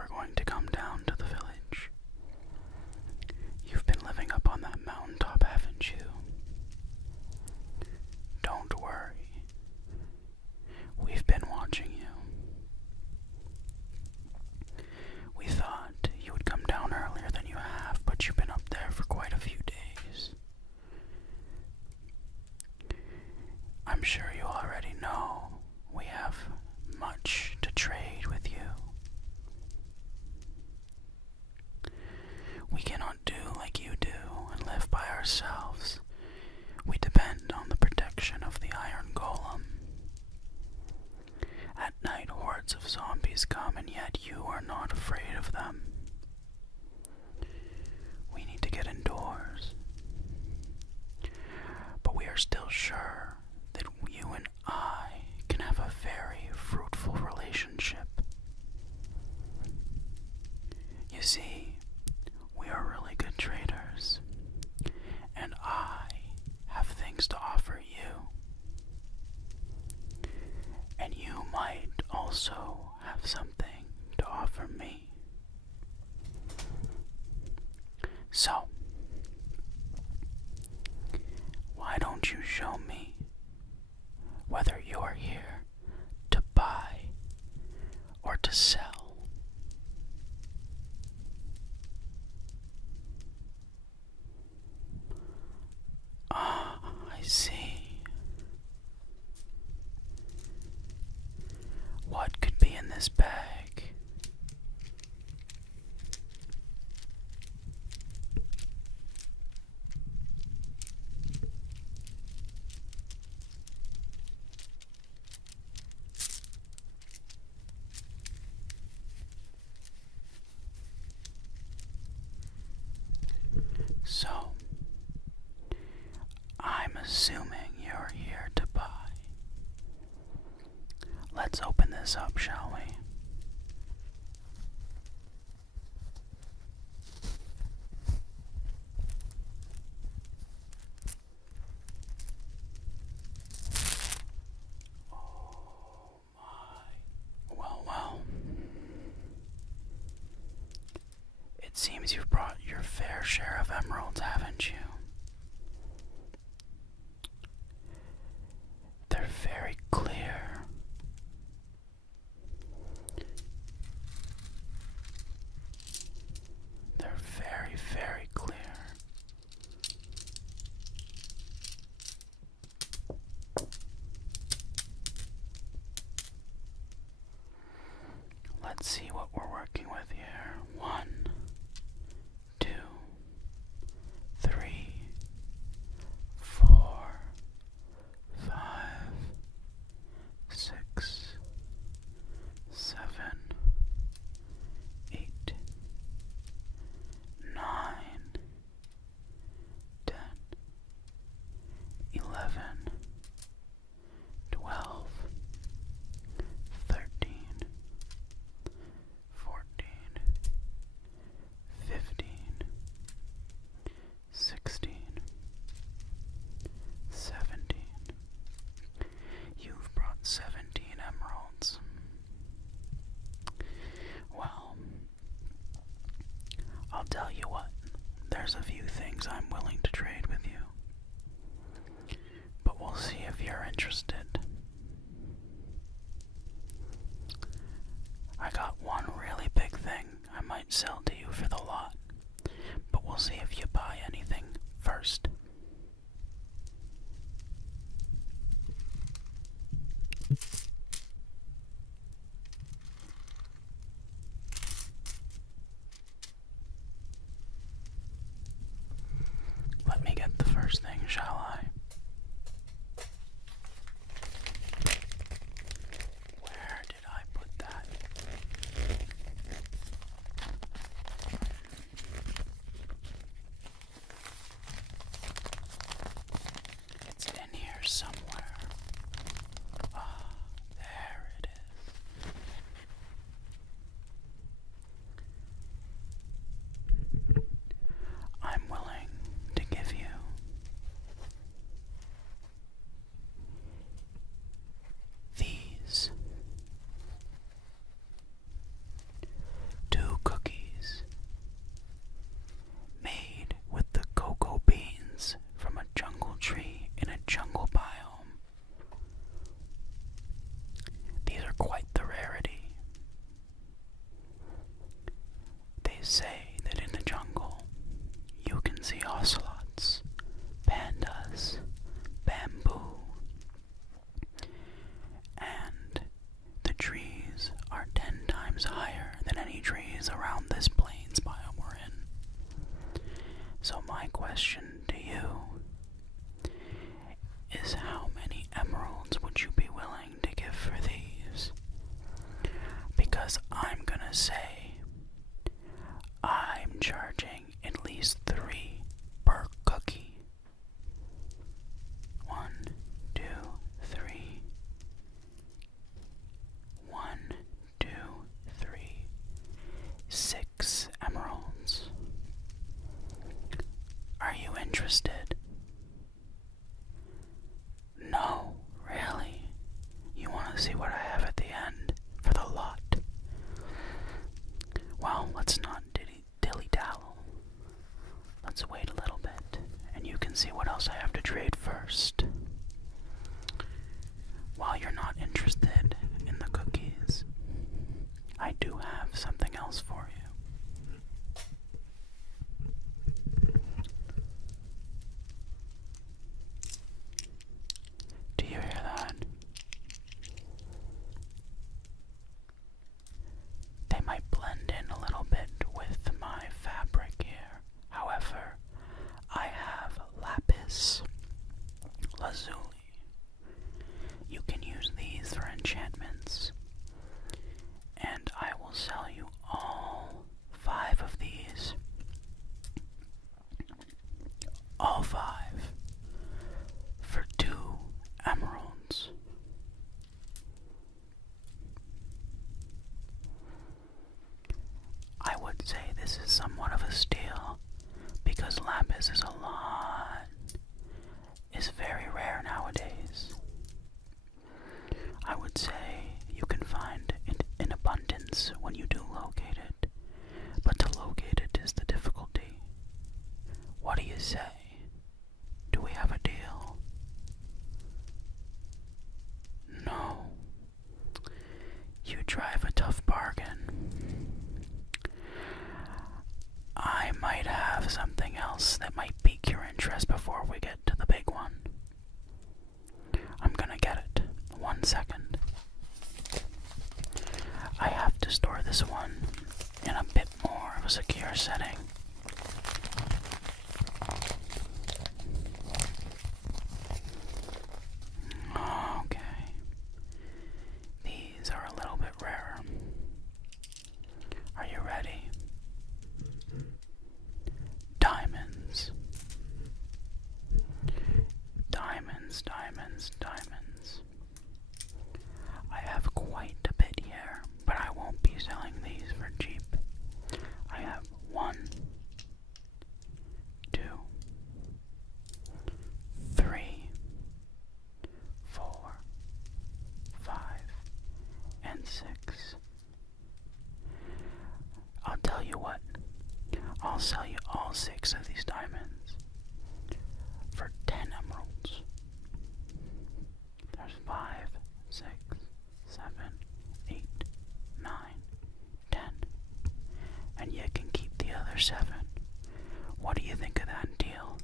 were going to come down to the village. You've been living up on that mountaintop, haven't you? Don't worry. We've been watching you. We thought you would come down earlier than you have, but you've been up there for quite a few days. I'm sure you already know we have much to trade with you. We cannot do like you do and live by ourselves. We depend on the protection of the iron golem. At night, hordes of zombies come, and yet you are not afraid of them. We need to get indoors. But we are still sure that you and I can have a very fruitful relationship. You see, we are really good traders, and I have things to offer you. And you might also have something to offer me. So, why don't you show me whether you're here to buy or to sell? Ah, I see. What could be in this bag? So, I'm assuming you're here to buy. Let's open this up, shall we? Oh my. Well. It seems you've brought your fair share of emeralds, haven't you? They're very clear. They're very, very clear. Let's see what we're working with here. 1, 2, 3, 4, 5, 6, 7, 8, 9, 10, 11, 12, 13, 14, 15, 16, 17. You've brought 17 emeralds. Well, I'll tell you what, there's a few things I'm willing to trade with you, but we'll see if you're interested. I got one really big thing I might sell to you for the lot, but we'll see if you buy anything first. Let me get the first thing, shall I? Where did I put that? leaves higher than any trees around this plains biome we're in. So my question to you is, how many emeralds would you be willing to give for these? Because I'm gonna say I'm charging at least 3 per cookie. 1, 2, 3. 1, 2, 3. 6 emeralds. Are you interested? No, really? You want to see what I have at the end for the lot? Well, let's not dilly-dally. Let's wait a little bit, and you can see what else I have to trade first. While you're not interested in the cookies, I do have something else for you. Do you hear that? They might blend in a little bit with my fabric here. However, I have lapis lazuli. You can use these for enchantments, and I will sell you all 5 of these. All 5 for 2 emeralds. I would say this is somewhat of a steal, because lapis is very rare nowadays. I would say you can find it in abundance when you do locate it, but to locate it is the difficulty. What do you say? Do we have a deal? No. You drive a tough bargain. I might have something else that might pique your interest before we get to the big one. I'm gonna get it. 1 second. I have to store this one in a bit more of a secure setting. Okay. These are a little bit rarer. Are you ready? Diamonds. Diamonds, diamonds, diamonds. I have quite a bit here, but I won't be selling these for cheap. I have 1, 2, 3, 4, 5, and 6. I'll tell you what, I'll sell you all 6 of these diamonds for 10 emeralds. There's 5, 6, 7, 8, 9, 10. And you can keep the other 7. What do you think of that deal?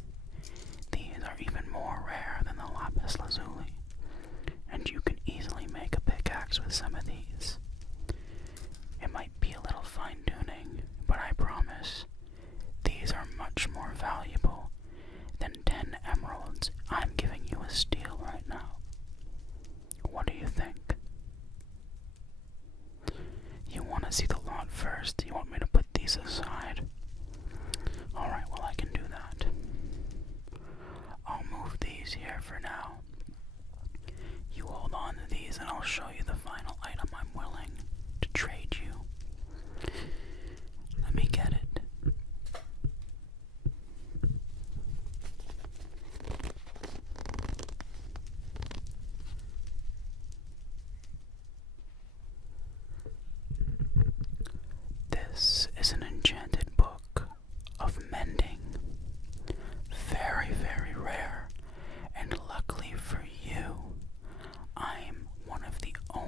These are even more rare than the lapis lazuli, and you can easily make a pickaxe with some of these. It might be a little fine-tuning, but I promise these are much more valuable than 10 emeralds. I'm giving you a steal right now. What do you think? You want to see the lot first? You want me to put these aside? Alright, well, I can do that. I'll move these here for now. You hold on to these and I'll show you the final item I'm willing to trade you. Let me get it. This is an enchanted book of mending. Very, very rare, and luckily for you, I'm one of the only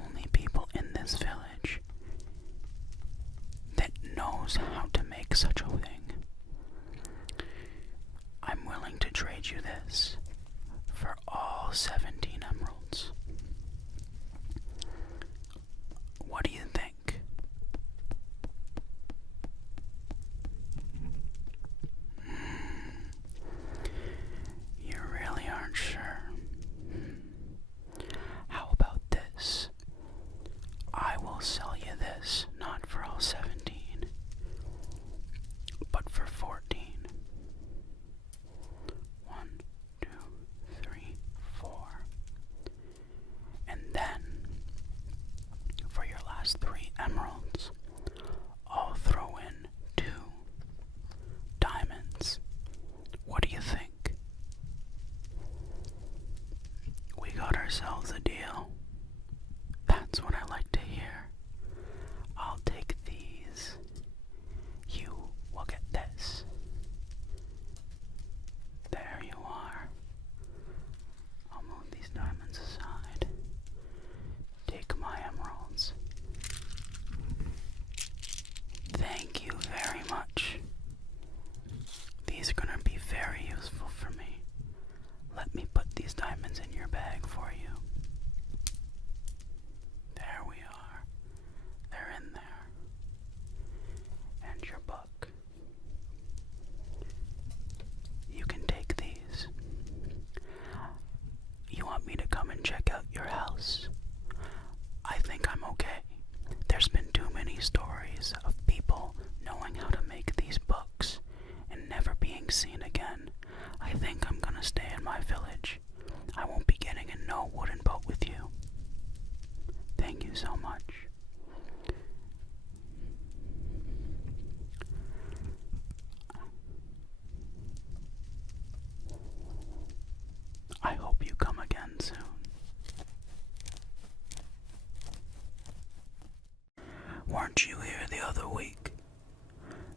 Weren't you here the other week?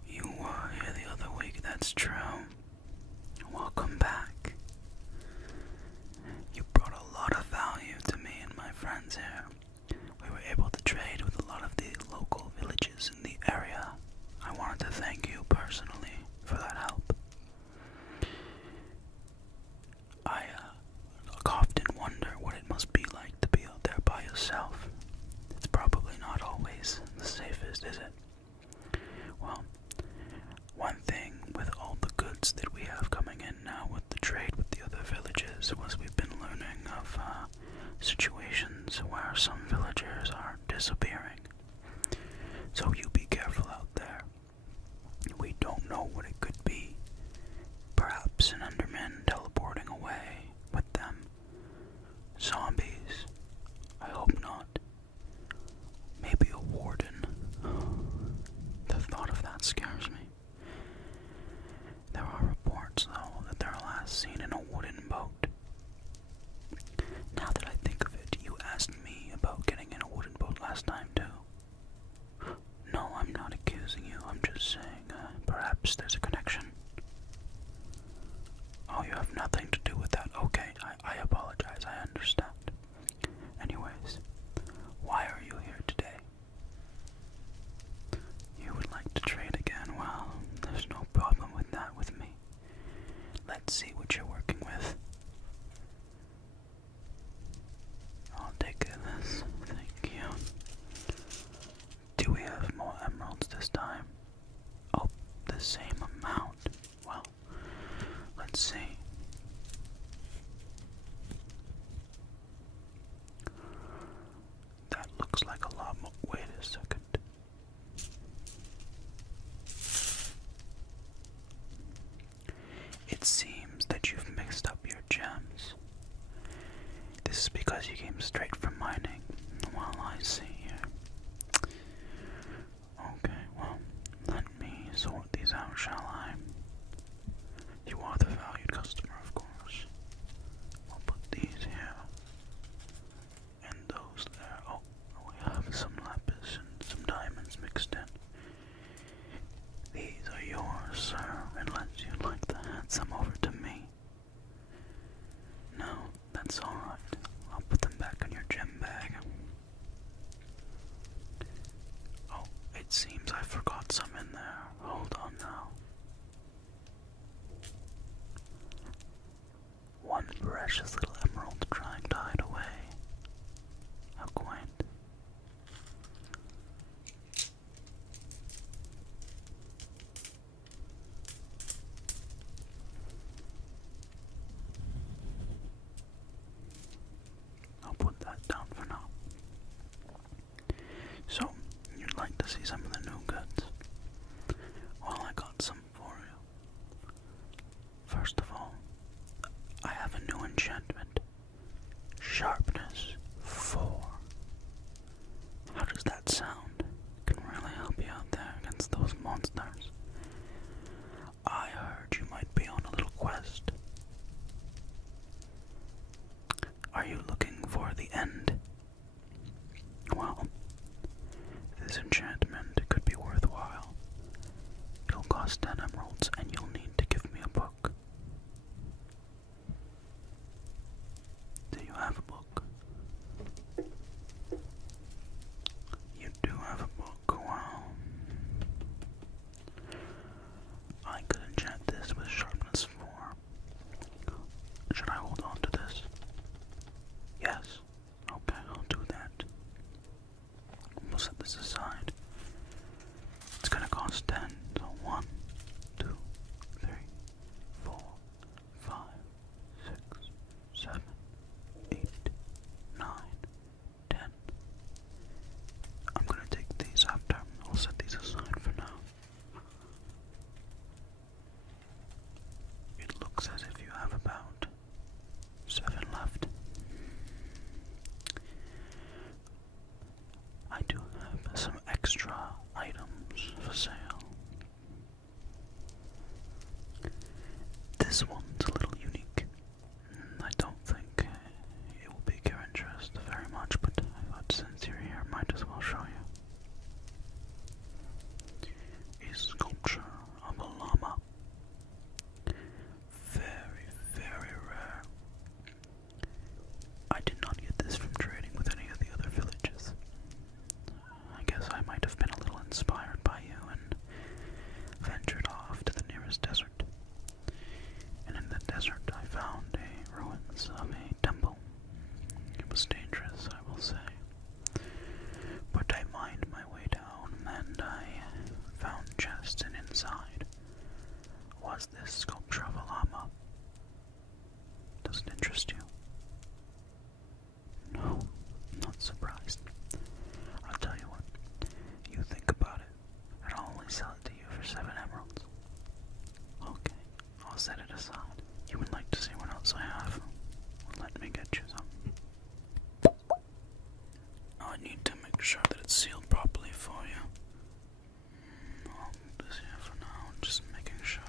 You were here the other week, that's true. Welcome back. You brought a lot of value to me and my friends here. We were able to trade with a lot of the local villages in the area. I wanted to thank you personally for that help. I often wonder what it must be like to be out there by yourself. It's probably not always the safest, is it? Well, one thing with all the goods that we have coming in now with the trade with the other villages was we've been learning of situations where some villagers are disappearing. So you be careful out there. We don't know what it could be. Perhaps an Enderman teleporting away with them. Zombies. I hope not. Maybe a warden. The thought of that scares me. There are reports, though, that they're last seen in a wooden boat. Now that I think of it, you asked me about getting in a wooden boat last time, too. No, I'm not accusing you. I'm just saying, perhaps there's a connection. Oh, you have nothing to do with that. Okay, I apologize. I understand. Anyways, why are you here today? You would like to trade again? Well, there's no problem with that with me. Let's see what you're working with. I'll take this. Thank you. Do we have more emeralds this time? Oh, the same amount. Well, let's see. That looks like a lot more. Wait a second. It seems that you've mixed up your gems. This is because you came straight from mining. Well, I see here. Okay, well, let me sort these out, shall I? You are the valued customer, of course. I'll put these here. And those there. Oh, we have some lapis and some diamonds mixed in. These are yours, sir, unless you'd like to hand some over to me. No, that's alright. I'll put them back in your gem bag. Oh, it seems I forgot some in there. Hold on now. One precious little emerald trying to hide away. How quaint. I'll put that down for now. So, you'd like to see some of the new goods? Well, I got some for you. First of all, I have a new enchantment. Sharpness 4. How does that sound? Can really help you out there against those monsters. I heard you might be on a little quest. Are you looking for the end? Well, this enchantment could be worthwhile. It'll cost 10 emeralds and you'll need to give me a book. Do you have a book? You do have a book. Well, I could enchant this with sharpness 4. Should I hold on to this? Yes. Okay, I'll do that. We'll set this aside. It's gonna cost 10. So 1, 2, inspired by you and ventured off to the nearest desert. And in the desert I found a ruins of a temple. It was dangerous, I will say. But I mined my way down and I found chests, and inside was this sculpture of a llama. Does it interest you? No, I'm not surprised. I'll tell you what, you think about it, and I'll only sell it to you for 7 emeralds. Okay, I'll set it aside. You would like to see what else I have? Well, let me get you some. I need to make sure that it's sealed properly for you. I'll put this here for now, just making sure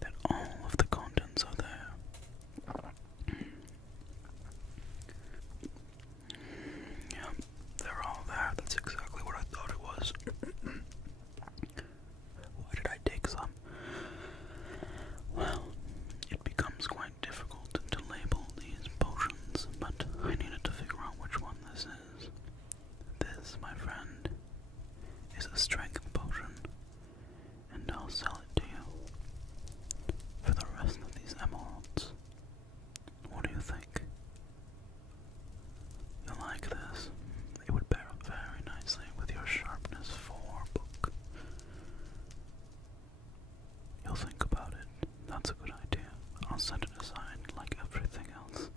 that all of the contents are there. Yeah, they're all there. That's exactly what I thought it was. Why did I take some? Well, it becomes quite difficult to label these potions, but I needed to figure out which one this is. This, my friend, is a strength potion, and I'll sell it to you for the rest of these emeralds. What do you think? You like this? It would pair up very nicely with your Sharpness 4 book. You'll think about it. That's a good idea. I'll set it aside like everything else.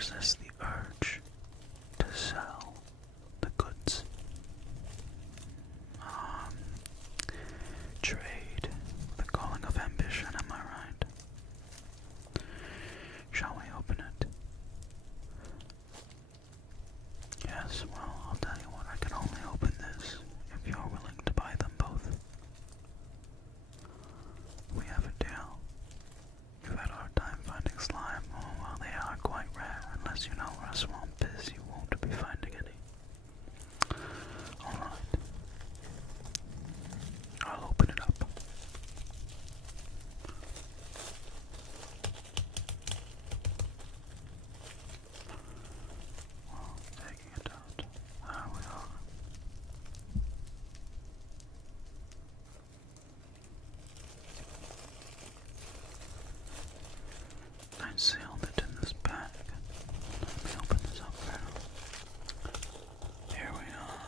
resist the urge to sell the goods. Trade, the calling of ambition, am I right? Shall we open it? Yes, well, I'll tell you what, I can only open this if you're willing to buy them both. We have a deal. You've had a hard time finding slime. Oh, well, they are quite rare. Unless you know where a swamp is, you won't be finding any. Alright. I'll open it up. Well, taking it out. There we are. I sealed it in this bag. Let me open this up now. Here we are.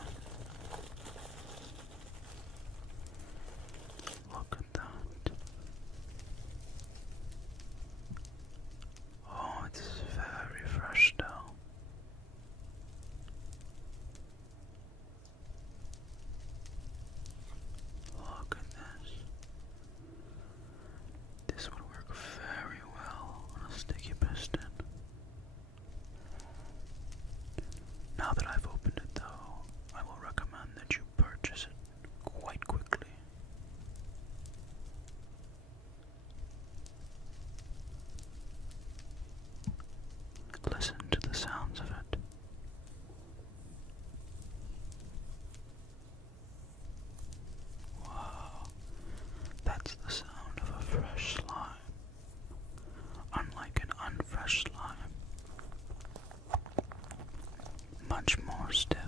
Look at that. Oh, it's very fresh still. Look at this. This would work very well on a sticky piston. Now that I've opened it though, I will recommend that you purchase it quite quickly. Listen to the sounds of it. Wow, that's the sound of a fresh slime. Unlike an unfresh slime, much more stiff.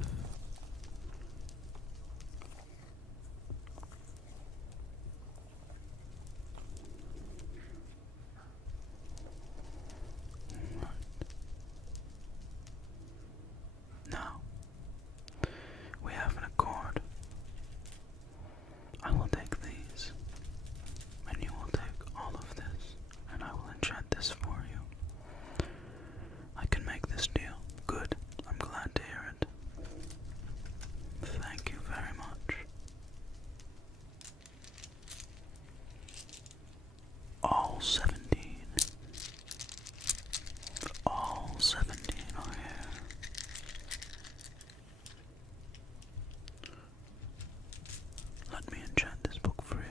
Now, we have an accord. I will take these, and you will take all of this, and I will enchant this for you. I can make this deal. Good. I'm glad to hear it. Thank you very much. All 17. All 17 are here. Let me enchant this book for you.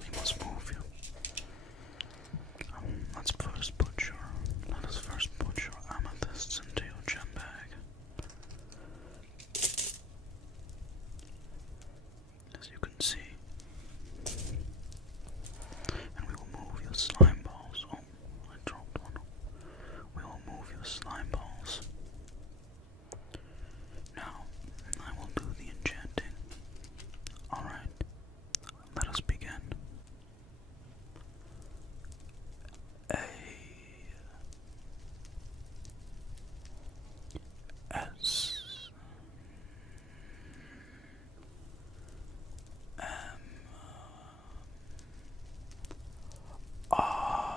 We must move you. Let us first put your amethysts into your gem bag. As you can see. And we will move your slime balls. Oh, I dropped one. We will move your slime balls. Now, I will do the enchanting. Alright, let us begin. A S M R.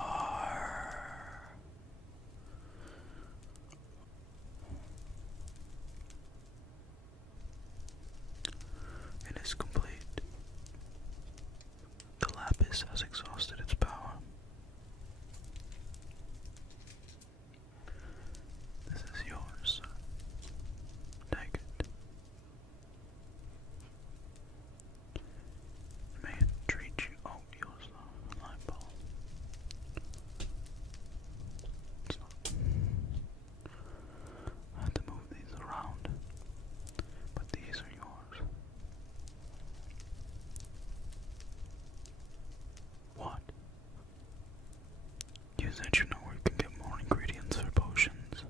It is complete. The lapis has exhausted its power. This is yours. Take it. May it treat you. Oh, yours, slime ball. It's not. I have to move these around, but these are yours. What? You said you know where you can get more ingredients for potions.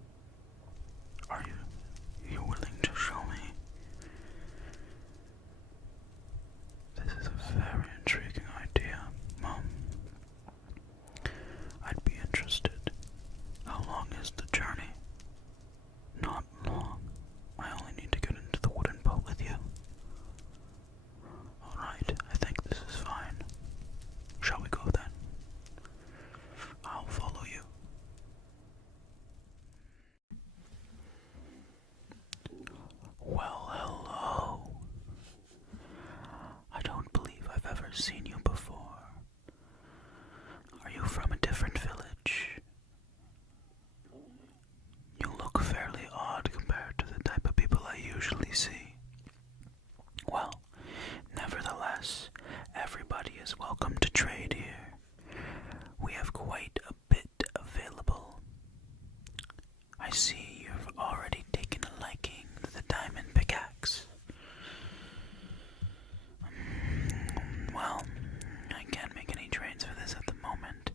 Are you willing to show me? This is a very intriguing idea, Mom. I'd be interested. How long is the journey? Not long. I only need to get into the wooden boat with you. Alright, I seen you before. Are you from a different village? You look fairly odd compared to the type of people I usually see. Well, nevertheless, everybody is welcome to trade here. We have quite a bit available. I see you've already taken a liking to the diamond pickaxe. Well, I can't make any trades for this at the moment.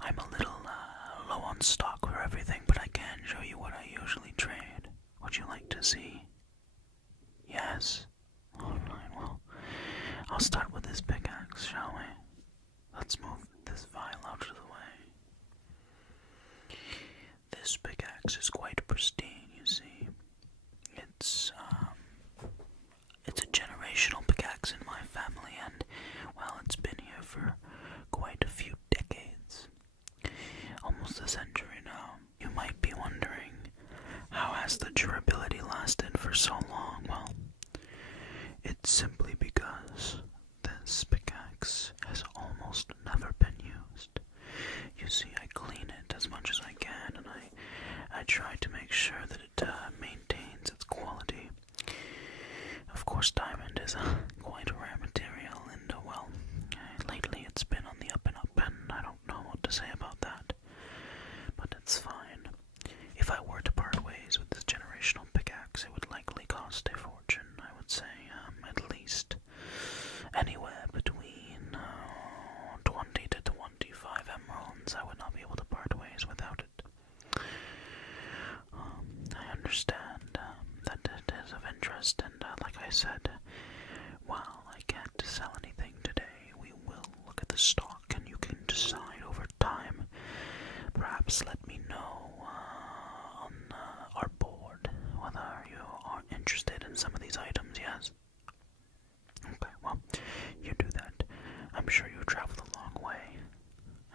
I'm a little low on stock for everything, but I can show you what I usually trade. Would you like to see? Yes? Alright, well, I'll start with this pickaxe, shall we? Let's move this vial out of the way. This pickaxe is quite pristine, you see. It's a generational pickaxe in my family, and, well, it's been here for quite a few decades. Almost a century now. You might be wondering, how has the durability lasted for so long? Well, it's simply because this pickaxe has almost never been used. You see, I clean it as much as I can, and I try to make sure that it maintains its quality. Of course, diamond is quite a rare material, and well, lately it's been on the up and up, and I don't know what to say about that. But it's fine. If I were to part ways with this generational pickaxe, it would likely cost a fortune. I would say at least anywhere between 20 to 25 emeralds. I would not be able to part ways without it. I understand that it is of interest, and like I said, while I can't sell anything today, we will look at the stock, and you can decide over time. Perhaps let me know on our board whether you are interested in some of these items, yes? Okay, well, you do that. I'm sure you traveled a long way,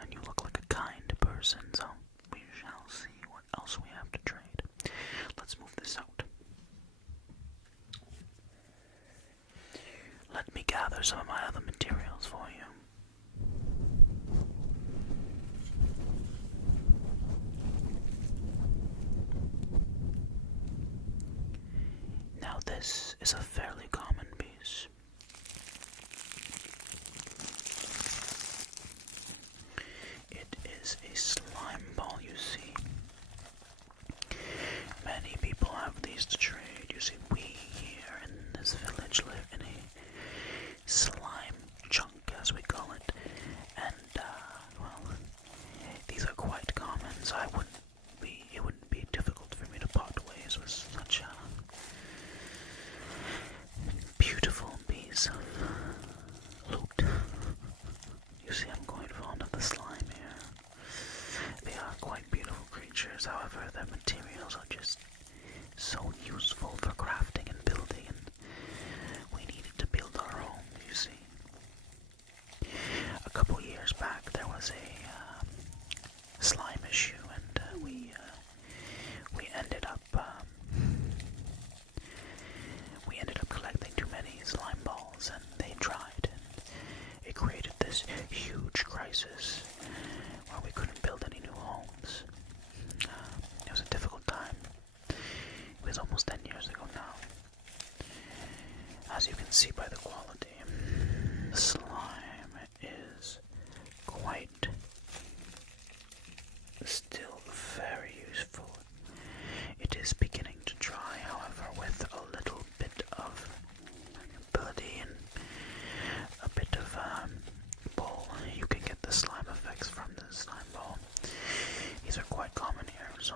and you look like a kind person, so we shall see what else we have to trade. Let's move this out. Let me gather some of my other materials for you. Now this is a fairly common piece. It is a slime ball, you see. Many people have these to trade. You see, we here in this village live in a slime chunk, as we call it. And, well, these are quite common, so it wouldn't be difficult for me to part ways with such a beautiful piece of loot. You see, I'm quite fond of the slime here. They are quite beautiful creatures, however, their materials are just so useful for crafting and building, and we needed to build our home, you see. A couple years back, there was a slime issue, and we ended up collecting too many slime balls, and they dried, and it created this huge crisis where we couldn't build any new homes. It was a difficult time. It was almost 10 years ago now. As you can see by the quality, the slime is quite still very useful. It is beginning to dry, however, with a little bit of ability and a bit of pull. You can get the slime effects from the slime ball. These are quite common here, so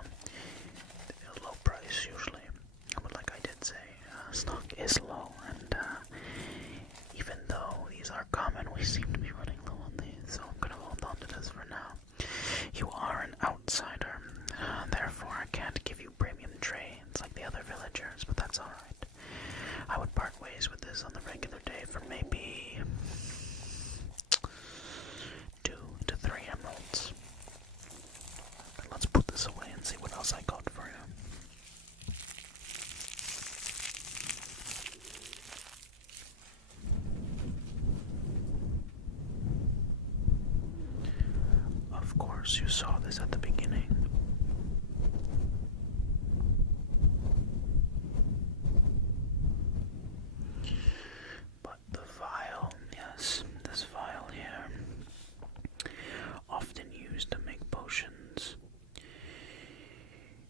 low price usually. But like I did say, stock is low, and even though these are common, we seem to be running low on these, so I'm gonna hold on to this for now. You are an outsider, therefore I can't give you premium trades like the other villagers, but that's alright. I would part ways with this on the regular day for maybe 2 to 3 emeralds. Let's put this away and see what else I got for you. course, you saw this at the beginning. But the vial, yes, this vial here, often used to make potions.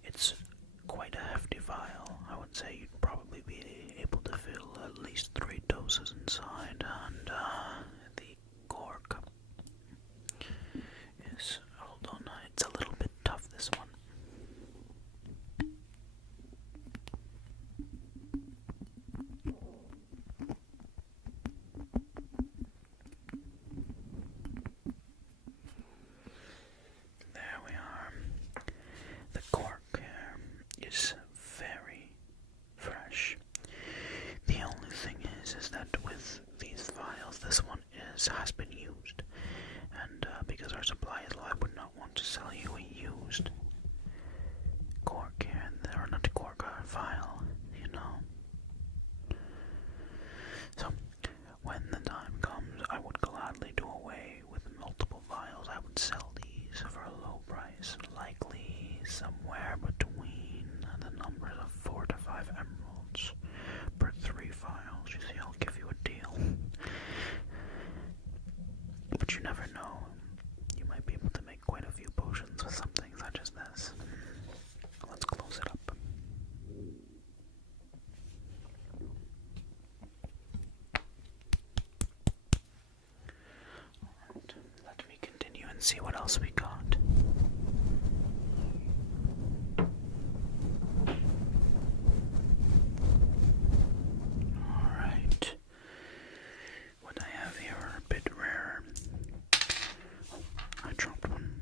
It's quite a hefty vial. I would say you'd probably be able to fill at least 3 doses inside, and the cork is, hold on, it's a little bit tough, this one. There we are. The cork here is very fresh. The only thing is that with these vials, this one has been used, and because our supply is low, I would not want to sell you a used cork here, or not a cork, a vial, you know. So, when the time comes, I would gladly do away with multiple vials. I would sell these for a low price, likely somewhere between the numbers of 4 to 5 emeralds per 3 vials. You see, I'll give you a deal. But you never know. You might be able to make quite a few potions with something such as this. Let's close it up. Alright, let me continue and see what else we got. Alright. What I have here are a bit rarer. Oh, I dropped one.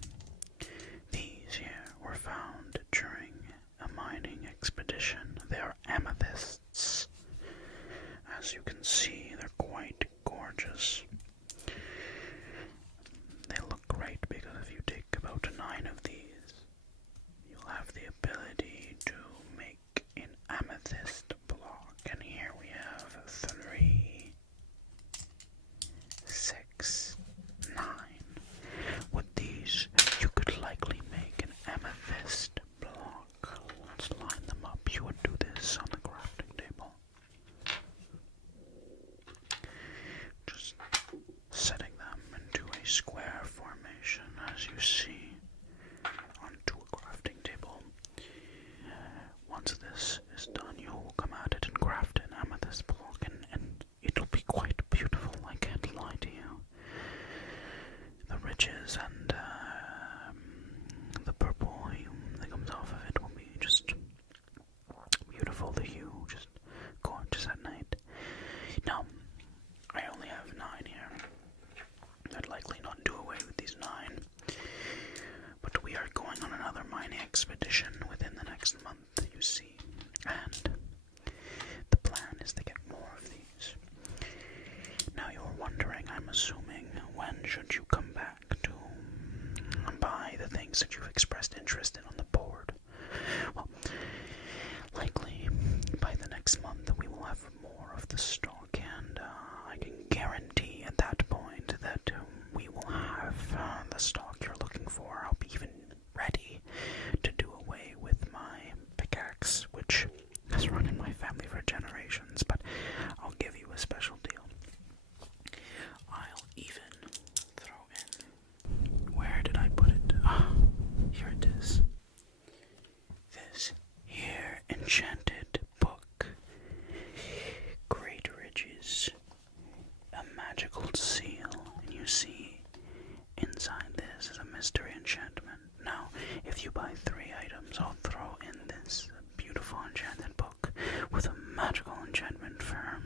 These here were found during a mining expedition. They are amethysts. As you can see, they're quite gorgeous. They look great because if you take about 9 of these, you'll have the ability to make an amethyst block. And here we have 3, 6, 9. With these, you could likely make an amethyst block. Let's line them up. You would do this on the crafting table. Just setting them into a square formation, as you see, onto a crafting table. Once this is done, you'll come at it and craft an amethyst block, and it'll be quite beautiful, I can't lie to you. The ridges and the purple hue that comes off of it will be just beautiful. The hue, just gorgeous at night. Now, I only have 9 here. I'd likely not do away with these 9. But we are going on another mining expedition within the next month, you see. And the plan is to get more of these. Now you're wondering, I'm assuming, when should you come back to buy the things that you've expressed interest in on the board? Well, likely by the next month we will have more of the stock, and I can guarantee at that point that we will have the stock you're looking for. I'll be even ready to do away with my pickaxe, which has run in my family for generations, but I'll give you a special deal. I'll even throw in, where did I put it? Ah, here it is. This here enchanted book. Great Ridges. A magical seal. And you see, inside this is a mystery enchantment. Now, if you buy 3 items, I'll throw in this beautiful enchanted book with a magical enchantment for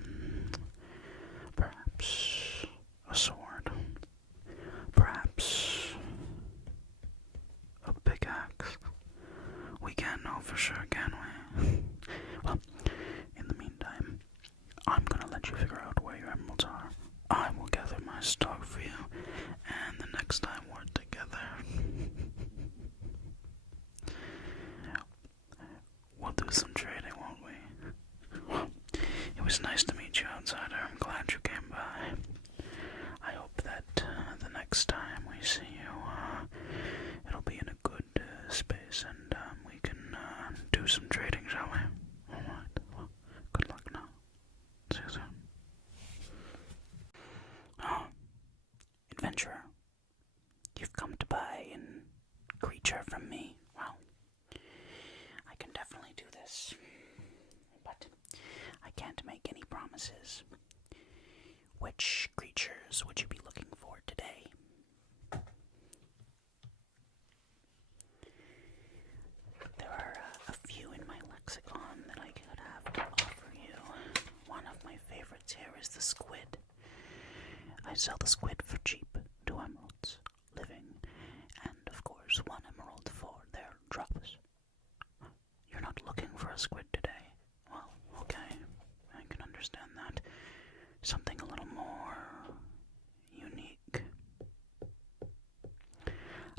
perhaps a sword, perhaps a pickaxe. We can't know for sure, can we? Well, in the meantime, I'm gonna let you figure out where your emeralds are. I will gather my stock for you, and the next time we're together, we'll do some trading, won't we? Well, it was nice to meet you, outsider. I'm glad you came by. I hope that the next time we see you, You've come to buy a creature from me. Well, I can definitely do this, but I can't make any promises. Which creatures would you be looking for today? There are a few in my lexicon that I could have to offer you. One of my favorites here is the squid. I sell the squid for cheap, 2 emeralds, living, and of course 1 emerald for their drops. You're not looking for a squid today? Well, okay, I can understand that. Something a little more unique.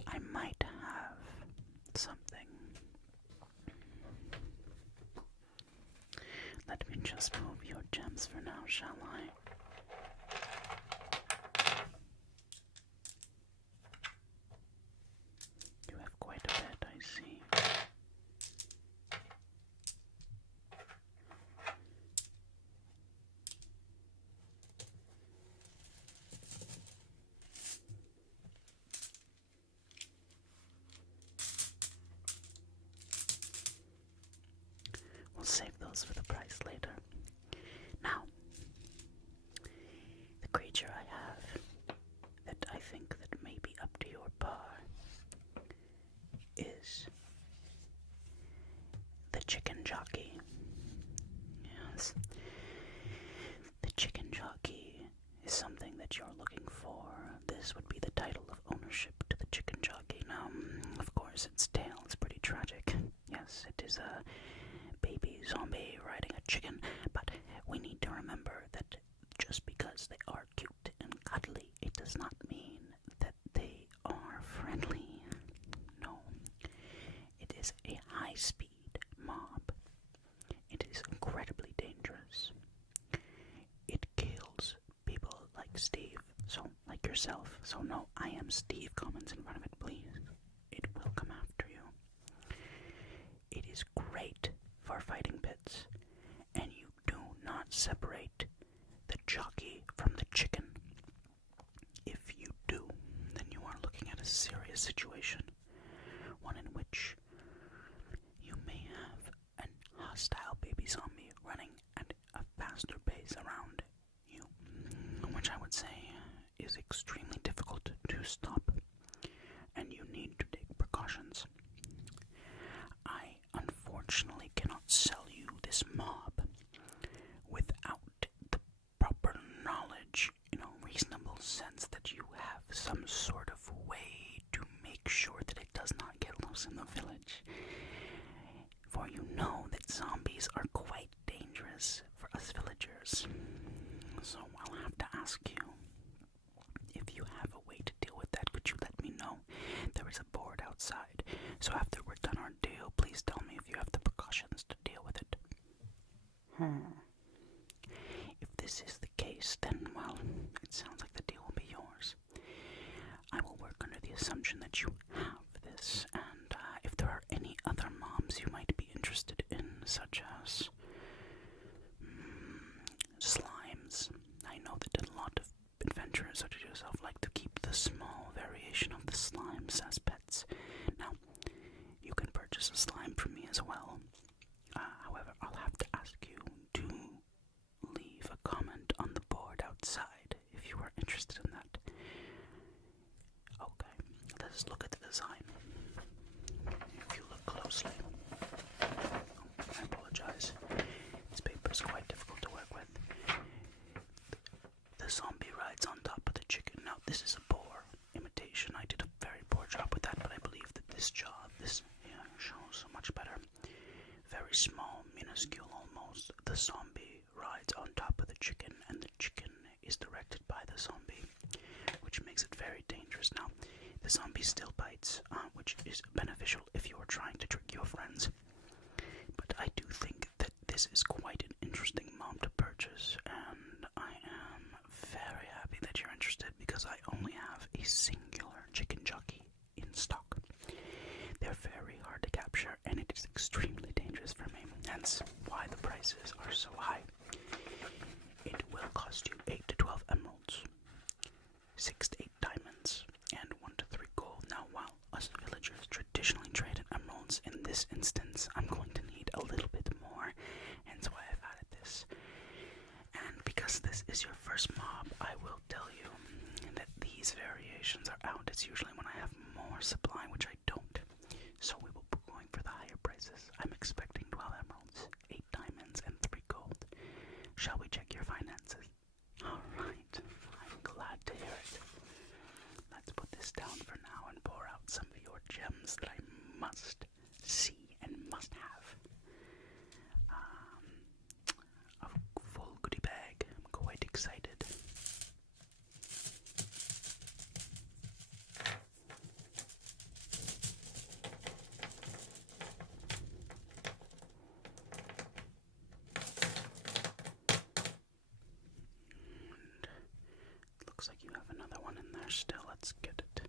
I might have something. Let me just move your gems for now, shall I? You have quite a bit, I see. We'll save those for the price later. Now, the creature I have that I think that may be up to your par is the chicken jockey. Yes. The chicken jockey is something that you're looking for. This would be the title of ownership to the chicken jockey. Now, of course, its tale is pretty tragic. Yes, it is a baby zombie riding a chicken, but we need to remember that just because they are cute and cuddly, it does not mean that they are friendly. No. It is a high-speed mob. It is incredibly dangerous. It kills people like Steve, like yourself. So no, I am Steve comments in front of it, please. It will come after you. It is great for fighting pits, and you do not separate the jockey from the chicken. If you do, then you are looking at a serious situation, one in which you may have a hostile baby zombie running at a faster pace around you, which I would say is extremely difficult to stop, and you need to take precautions. I unfortunately cannot sell you this mob without the proper knowledge, reasonable sense that you have some sort of way to make sure that it does not get loose in the village. For you know that zombies are quite dangerous for us villagers. So I'll have to ask you, if you have a way to deal with that, could you let me know? There is a board outside, so after we're done our deal, please tell me if you have the precautions to deal with it. If this is the case, then, well, it sounds like the deal will be yours. I will work under the assumption that you have this, and if there are any other mobs you might be interested in, such as slimes. I know that a lot of adventurers such as yourself like to keep the small variation of the slimes as pets. Now, you can purchase a slime from me as well. However, I'll have to ask you to leave a comment on the board outside if you are interested in that. Okay, let's look at the design. If you look closely, I apologize. This paper is quite difficult to work with. The zombie rides on top of the chicken. Now, this is a poor imitation. I did a very poor job with that, but I believe that this shows so much better. Very small, minuscule almost. The zombie rides on top of the chicken, and the chicken is directed by the zombie, which makes it very dangerous. Now, the zombie still bites, which is beneficial if you are trying to trick your friends. But I do think that this is quite an interesting mob to purchase, and I am very happy that you're interested because I only have a singular chicken jockey in stock. They're very hard to capture, and it is extremely dangerous for me, hence why the prices are so high. It will cost you 8 to 12 emeralds, 6 to 8 diamonds, and 1 to 3 this instance, I'm going to need a little bit more, hence why I've added this. And because this is your first mob, I will tell you that these variations are out. It's usually when I have more supply, which I don't. So we will be going for the higher prices. I'm expecting 12 emeralds, 8 diamonds, and 3 gold. Shall we check your finances? Alright, I'm glad to hear it. Let's put this down for now and pour out some of your gems that I must see and must have. A full goodie bag. I'm quite excited. Looks like you have another one in there still. Let's get it.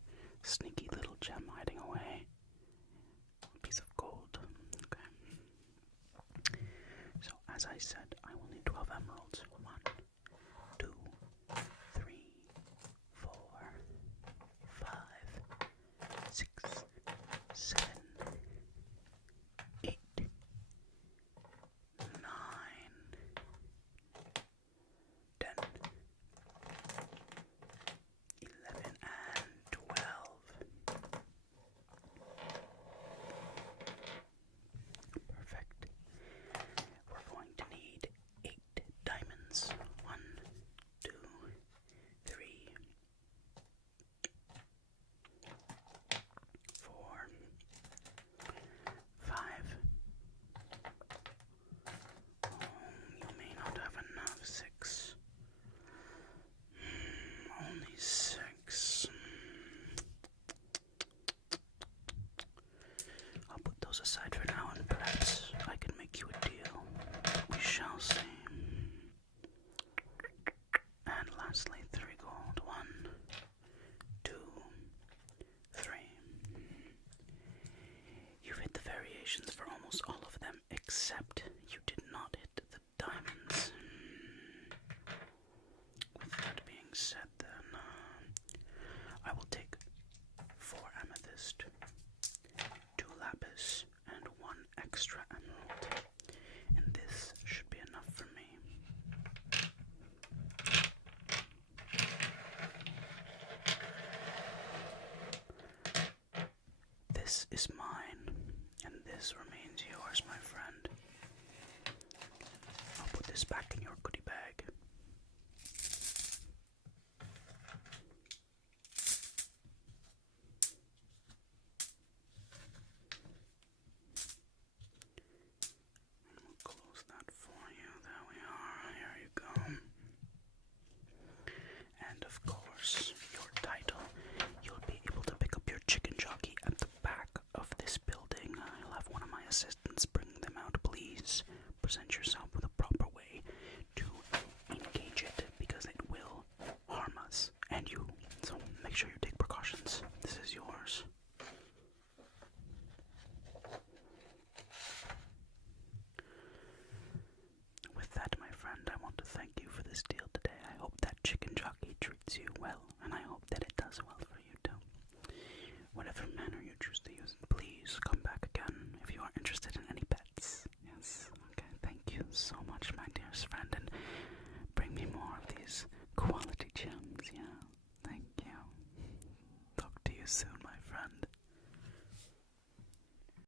Sneaky little gem hiding away. A piece of gold. Okay. So, as I said, I will need 12 emeralds. 1, 2, 3, 4, 5, 6, 7, 8, 9, 10, 11, and 12. Perfect. We're going to need 8 diamonds. 1, 2, 3, 4, 5. You may not have enough. 6. Only 6. I'll put those aside for now, and perhaps I can make you a deal. We shall see. And lastly, 3 gold. 1, 2, 3. You've hit the variations for almost all of them, except you did not hit the diamonds. With that being said, then, I will take 4 amethyst, 2 lapis, and 1 extra emerald. And this should be enough for me. This is mine, and this remains yours, my friend. I'll put this back in your goodie bag. I'll close that for you. There we are. Here you go. And of course, your title. You'll be able to pick up your chicken jockey at the back of this building. I'll have one of my assistants bring them out. Please present yourself with a proper way to engage it, because it will harm us and you. So make sure you take precautions. This is yours. With that, my friend, I want to thank you for this deal today. I hope that chicken jockey treats you well, and I hope that it does well for you too. Whatever manner